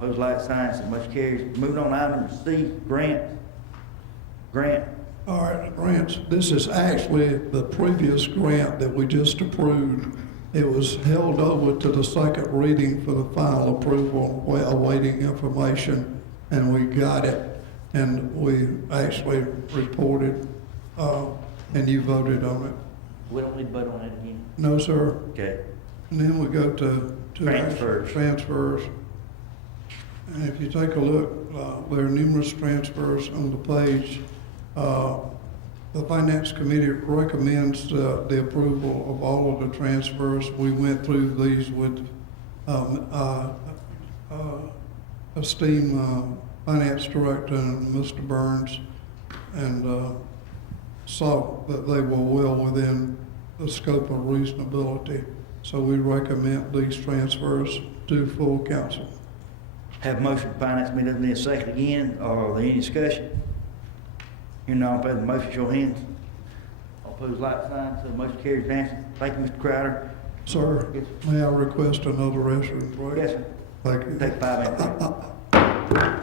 Opposed, like sign, so much carries. Moving on, item number C, grant. grant. All right, grants, this is actually the previous grant that we just approved. It was held over to the second reading for the final approval, awaiting information, and we got it. And we actually reported, and you voted on it. We don't need to vote on it again. No, sir. Okay. And then we go to Transfers. Transfers. And if you take a look, there are numerous transfers on the page. The Finance Committee recommends the approval of all of the transfers. We went through these with esteemed Finance Director and Mr. Burns, and saw that they were well within the scope of reasonability. So we recommend these transfers to full council. Have a motion for finance committee, doesn't need a second again, or are there any discussion? Hearing none, all in favor of the motion, show of hands. All opposed, like sign, so the motion carries unanimously. Thank you, Mr. Crowder. Sir, may I request another restroom, please? Yes, sir. Thank you. Take 5 minutes.